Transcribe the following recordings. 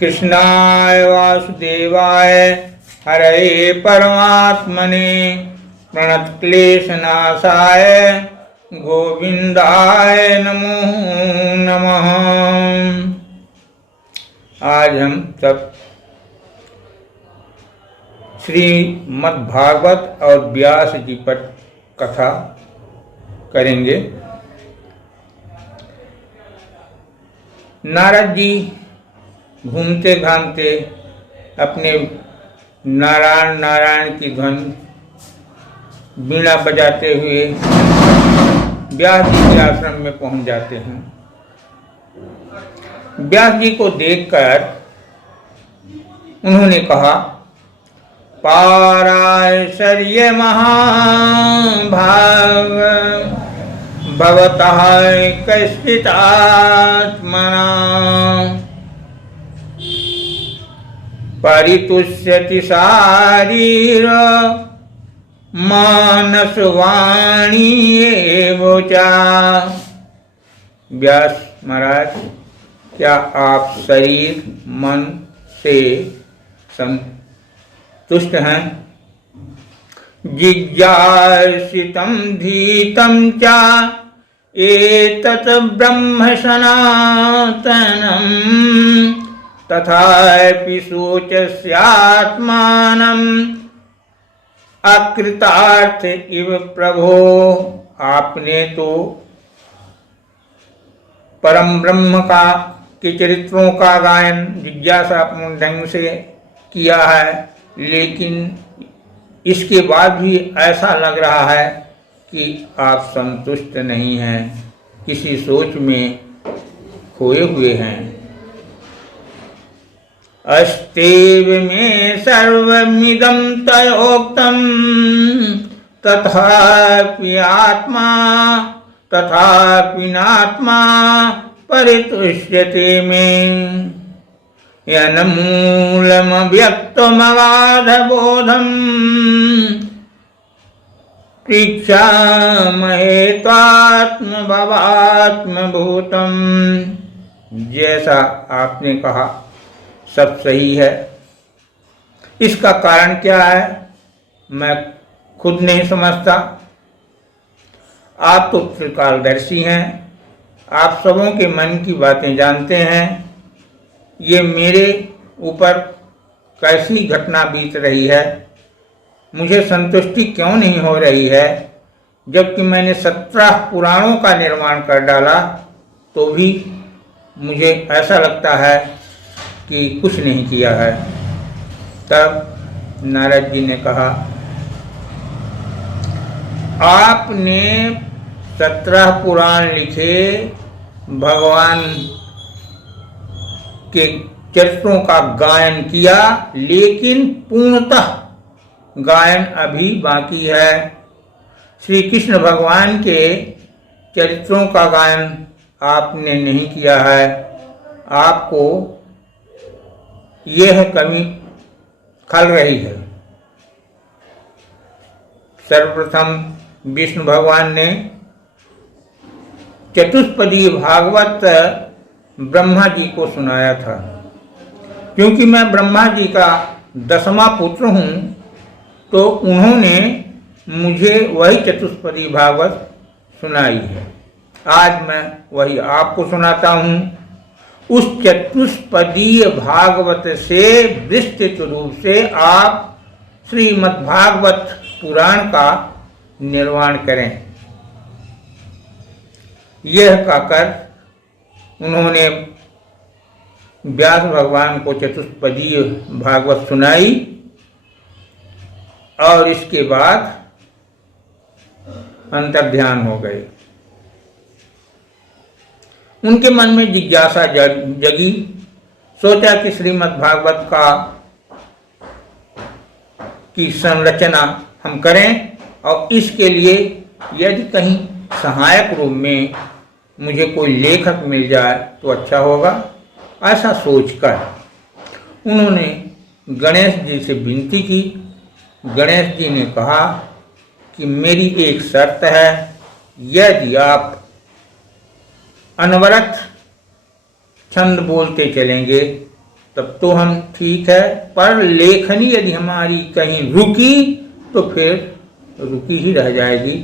कृष्णाय वासुदेवाय हरे परमात्मने प्रणतक्लेशनाशाय गोविंदाय नमो नमः। आज हम सब श्रीमद्भागवत और व्यास जी पर कथा करेंगे। नारद जी घूमते घामते अपने नारायण नारायण की ध्वनि बीड़ा बजाते हुए व्यास जी के आश्रम में पहुंच जाते हैं। व्यास जी को देखकर उन्होंने कहा, पाराशर्य महाभाग भवतः कश्चिदात्मना परितुष्यति शारीर मानस वाणी एव च। व्यास महाराज, क्या आप शरीर मन से संतुष्ट हैं? जिज्ञासितं धीतं च एतत् ब्रह्म सनातनं तथापि शोचस्यात्मानम् अकृतार्थ इव प्रभो। आपने तो परम ब्रह्म के चरित्रों का गायन जिज्ञासापूर्ण ढंग से किया है, लेकिन इसके बाद भी ऐसा लग रहा है कि आप संतुष्ट नहीं हैं, किसी सोच में खोए हुए हैं। अस्तेव में सर्वमिदं तयोक्तं तथापि नात्मा परितुष्यते में। यन्मूलमव्यक्तमगाधबोधं पृच्छामहे त्वात्मभवात्मभूतम्। जैसा आपने कहा सब सही है, इसका कारण क्या है मैं खुद नहीं समझता। आप तो त्रिकालदर्शी हैं, आप सबों के मन की बातें जानते हैं। ये मेरे ऊपर कैसी घटना बीत रही है, मुझे संतुष्टि क्यों नहीं हो रही है? जबकि मैंने 17 पुराणों का निर्माण कर डाला तो भी मुझे ऐसा लगता है कि कुछ नहीं किया है। तब नारद जी ने कहा, आपने 17 पुराण लिखे, भगवान के चरित्रों का गायन किया, लेकिन पूर्णतः गायन अभी बाकी है। श्री कृष्ण भगवान के चरित्रों का गायन आपने नहीं किया है। आपको यह कमी खल रही है। सर्वप्रथम विष्णु भगवान ने चतुष्पदी भागवत ब्रह्मा जी को सुनाया था। क्योंकि मैं ब्रह्मा जी का 10वां पुत्र हूँ, तो उन्होंने मुझे वही चतुष्पदी भागवत सुनाई है। आज मैं वही आपको सुनाता हूँ। उस चतुष्पदीय भागवत से विस्तृत रूप से आप श्रीमद्भागवत पुराण का निर्माण करें। यह कहकर उन्होंने व्यास भगवान को चतुष्पदीय भागवत सुनाई और इसके बाद अंतर्ध्यान हो गए। उनके मन में जिज्ञासा जगी। सोचा कि श्रीमद्भागवत की संरचना हम करें और इसके लिए यदि कहीं सहायक रूप में मुझे कोई लेखक मिल जाए तो अच्छा होगा। ऐसा सोचकर उन्होंने गणेश जी से विनती की। गणेश जी ने कहा कि मेरी एक शर्त है, यदि आप अनवरत छंद बोलते चलेंगे तब तो हम ठीक है, पर लेखनी यदि हमारी कहीं रुकी तो फिर रुकी ही रह जाएगी।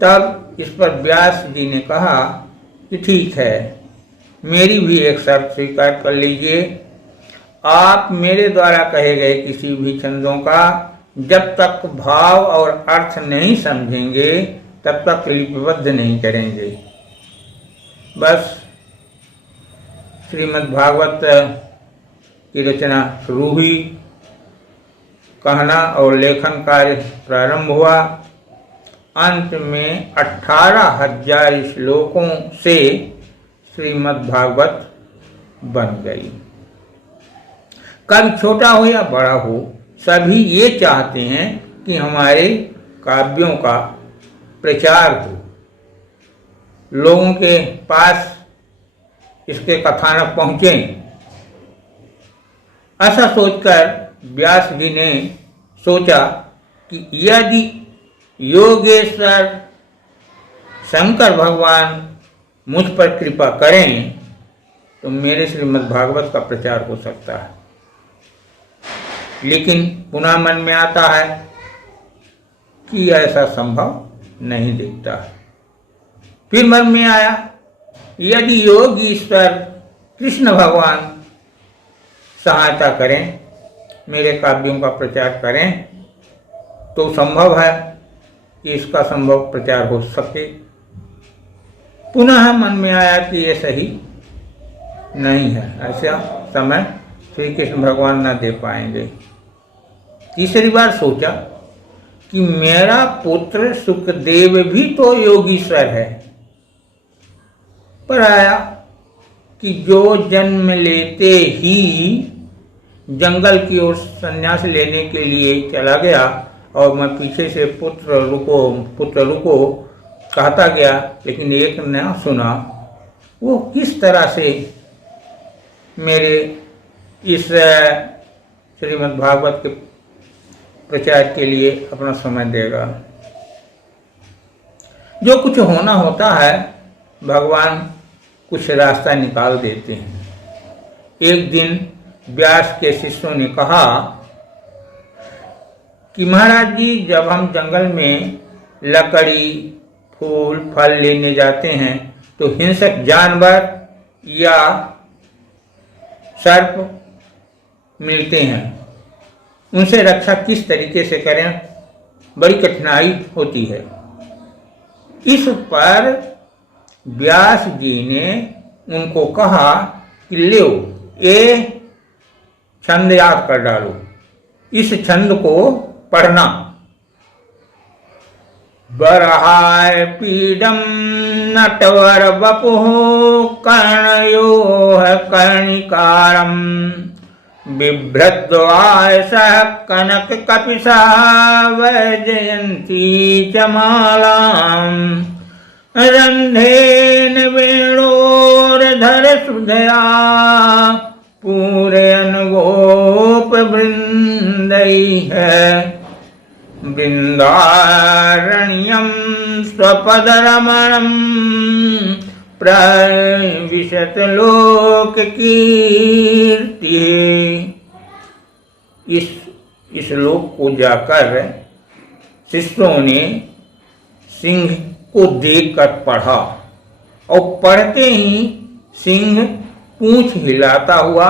तब इस पर व्यास जी ने कहा कि ठीक है, मेरी भी एक शर्त स्वीकार कर लीजिए। आप मेरे द्वारा कहे गए किसी भी छंदों का जब तक भाव और अर्थ नहीं समझेंगे तब तक लिपिबद्ध नहीं करेंगे। बस श्रीमद् भागवत की रचना शुरू हुई, कहना और लेखन कार्य प्रारंभ हुआ। अंत में 18,000 श्लोकों से श्रीमद् भागवत बन गई। कभी छोटा हो या बड़ा हो, सभी ये चाहते हैं कि हमारे काव्यों का प्रचार हो, लोगों के पास इसके कथानक पहुँचे। ऐसा सोचकर व्यास जी ने सोचा कि यदि योगेश्वर शंकर भगवान मुझ पर कृपा करें तो मेरे श्रीमद् भागवत का प्रचार हो सकता है। लेकिन पुनः मन में आता है कि ऐसा संभव नहीं दिखता। फिर मन में आया, यदि योगीश्वर कृष्ण भगवान सहायता करें, मेरे काव्यों का प्रचार करें, तो संभव है कि इसका संभव प्रचार हो सके। पुनः मन में आया कि ये सही नहीं है, ऐसा समय श्री कृष्ण भगवान न दे पाएंगे। तीसरी बार सोचा कि मेरा पुत्र सुखदेव भी तो योगीश्वर है, पर आया कि जो जन्म लेते ही जंगल की ओर संन्यास लेने के लिए चला गया और मैं पीछे से पुत्र रुको कहता गया, लेकिन एक न सुना, वो किस तरह से मेरे इस श्रीमद् भागवत के प्रचार के लिए अपना समय देगा। जो कुछ होना होता है भगवान कुछ रास्ता निकाल देते हैं। एक दिन व्यास के शिष्यों ने कहा कि महाराज जी, जब हम जंगल में लकड़ी फूल फल लेने जाते हैं तो हिंसक जानवर या सर्प मिलते हैं, उनसे रक्षा किस तरीके से करें, बड़ी कठिनाई होती है। इस पर व्यास जी ने उनको कहा कि लो, ये छंद याद कर डालो, इस छंद को पढ़ना। बरहाय पीडम नटवर वपुः कर्णयोः कर्णिकारम् बिभ्रद्वाय सह कनक कपिशा वैजयन्ती च मालाम् रंधेन वेणोर्धर सुधया पूरयन् गोप वृंदैः वृंदारण्यं स्वपदरमणं प्रविशत लोक कीर्ति। इस लोक को जाकर शिष्यों ने सिंह को देखकर पढ़ा और पढ़ते ही सिंह पूंछ हिलाता हुआ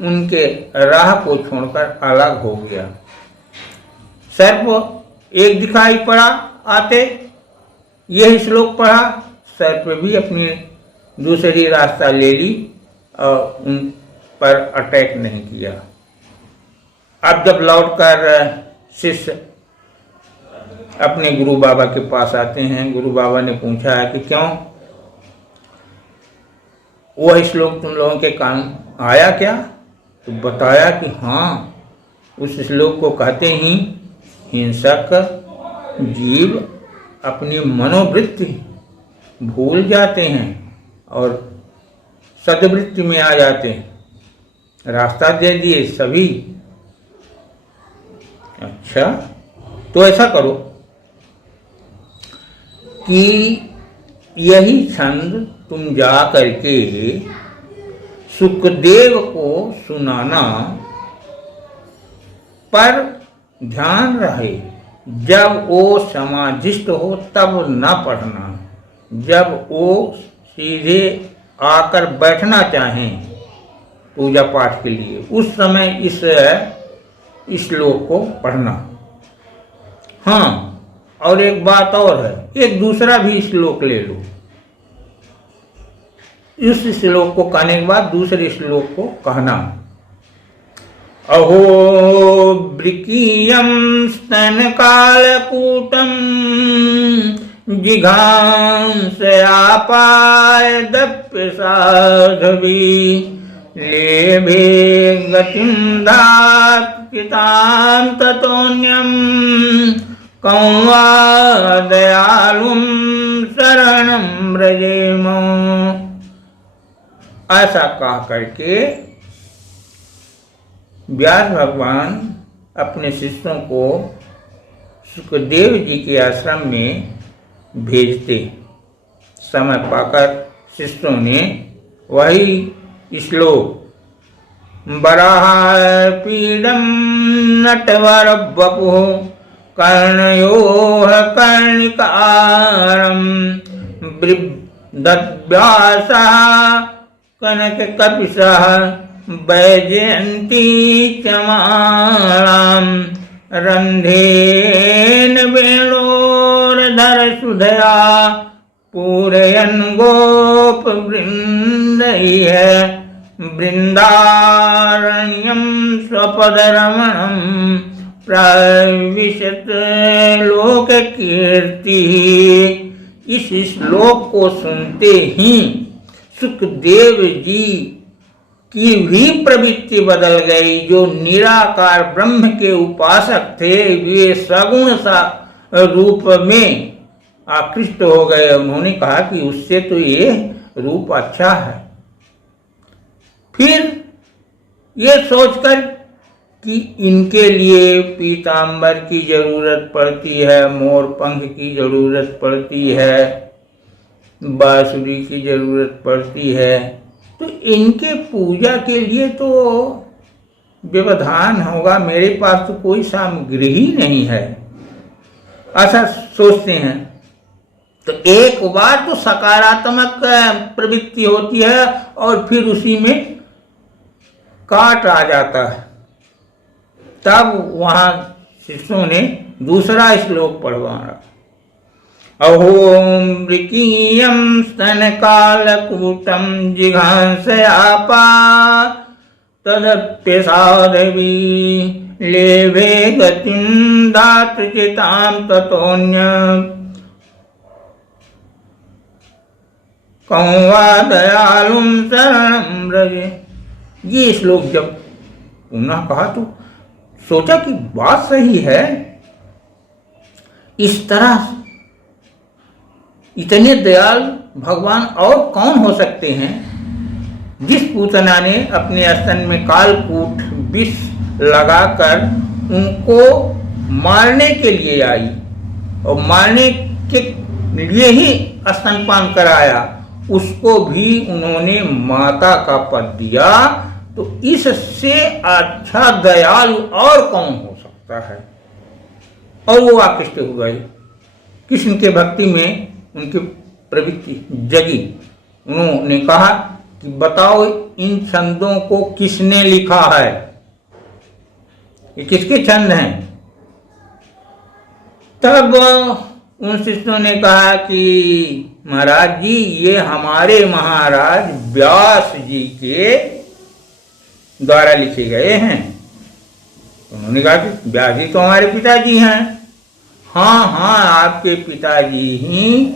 उनके राह को छोड़कर अलग हो गया। सर्प एक दिखाई पड़ा आते, यह श्लोक पढ़ा, सर्प भी अपनी दूसरी रास्ता ले ली और उन पर अटैक नहीं किया। अब जब लौटकर शिष्य अपने गुरु बाबा के पास आते हैं, गुरु बाबा ने पूछा है कि क्यों, वह श्लोक तुम लोगों के कान आया क्या? तो बताया कि हाँ, उस श्लोक को कहते ही हिंसक जीव अपनी मनोवृत्ति भूल जाते हैं और सद्वृत्ति में आ जाते हैं। रास्ता दे दिए सभी। अच्छा, तो ऐसा करो कि यही छंद तुम जा करके सुखदेव को सुनाना, पर ध्यान रहे जब वो समाधिस्थ हो तब न पढ़ना। जब वो सीधे आकर बैठना चाहें पूजा पाठ के लिए, उस समय इस श्लोक को पढ़ना। हाँ, और एक बात और है, एक दूसरा भी श्लोक ले लो। इस श्लोक को कहने के बाद दूसरे श्लोक को कहना। अहो वृकीयं स्तनकालकूटं जिघांसयापाय दप्य साधवी लेभे गतिं धात्कितां ततोऽन्यं कं वा दयालुं शरणं व्रजेम। ऐसा कह करके व्यास भगवान अपने शिष्यों को सुखदेव जी के आश्रम में भेजते। समय पाकर शिष्यों ने वही श्लोक वराहपीडं नटवर वपुः कर्णयोः कर्णिकारं बिभ्रद्व्यासः कनककपिशः वैजयन्ती च मालां रन्ध्रेन वेणोरधरसुधया पूरयन् गोपवृन्दैः वृन्दारण्यं स्वपदरमणं प्रविशत लोककीर्तिः। इस श्लोक को सुनते ही सुखदेव जी की भी प्रवृत्ति बदल गई। जो निराकार ब्रह्म के उपासक थे, वे सगुण सा रूप में आकृष्ट हो गए। उन्होंने कहा कि उससे तो ये रूप अच्छा है। फिर ये सोचकर कि इनके लिए पीतांबर की जरूरत पड़ती है, मोर पंख की जरूरत पड़ती है, बांसुरी की जरूरत पड़ती है, तो इनके पूजा के लिए तो व्यवधान होगा, मेरे पास तो कोई सामग्री ही नहीं है, ऐसा सोचते हैं। तो एक बार तो सकारात्मक प्रवृत्ति होती है और फिर उसी में काट आ जाता है। तब वहाँ शिष्यों ने दूसरा श्लोक पढ़वाना। अहो वृकीयं स्तनकालकूटं जिघांसयापा तदप्य साधवी लेभे गतिं धातृचितां ततोऽन्यं कं वा दयालुं शरणं व्रजे। ये श्लोक जब पुनः कहा तो सोचा कि बात सही है। इस तरह इतने दयाल भगवान और कौन हो सकते हैं। जिस पूतना ने अपने स्तन में कालकूट विष लगाकर उनको मारने के लिए आई और मारने के लिए ही स्तनपान कराया, उसको भी उन्होंने माता का पद दिया। तो इससे अच्छा दयालु और कौन हो सकता है। और वो आकृष्ट हो गए, कृष्ण के भक्ति में उनकी प्रवृत्ति जगी। उन्होंने कहा कि बताओ इन छंदों को किसने लिखा है, ये किसके छंद हैं। तब उन शिष्यों ने कहा कि महाराज जी, ये हमारे महाराज व्यास जी के द्वारा लिखे गए हैं। उन्होंने कहा कि व्यास जी तो हमारे पिताजी हैं। हाँ हाँ, आपके पिताजी ही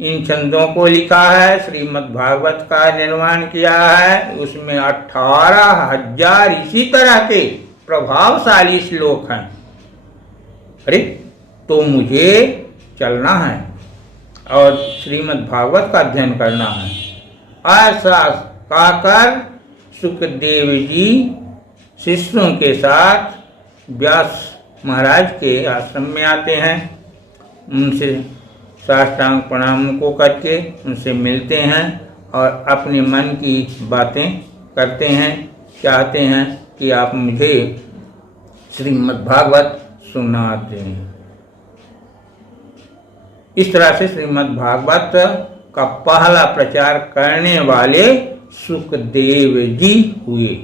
इन छंदों को लिखा है, श्रीमद् भागवत का निर्माण किया है। उसमें 18,000 इसी तरह के प्रभावशाली श्लोक हैं। अरे तो मुझे चलना है और श्रीमद् भागवत का अध्ययन करना है। ऐसा कहकर सुखदेव जी शिष्यों के साथ व्यास महाराज के आश्रम में आते हैं। उनसे साष्टांग प्रणाम को करके उनसे मिलते हैं और अपने मन की बातें करते हैं, चाहते हैं कि आप मुझे श्रीमद् भागवत सुना दें। इस तरह से श्रीमद् भागवत का पहला प्रचार करने वाले सुखदेव जी हुए।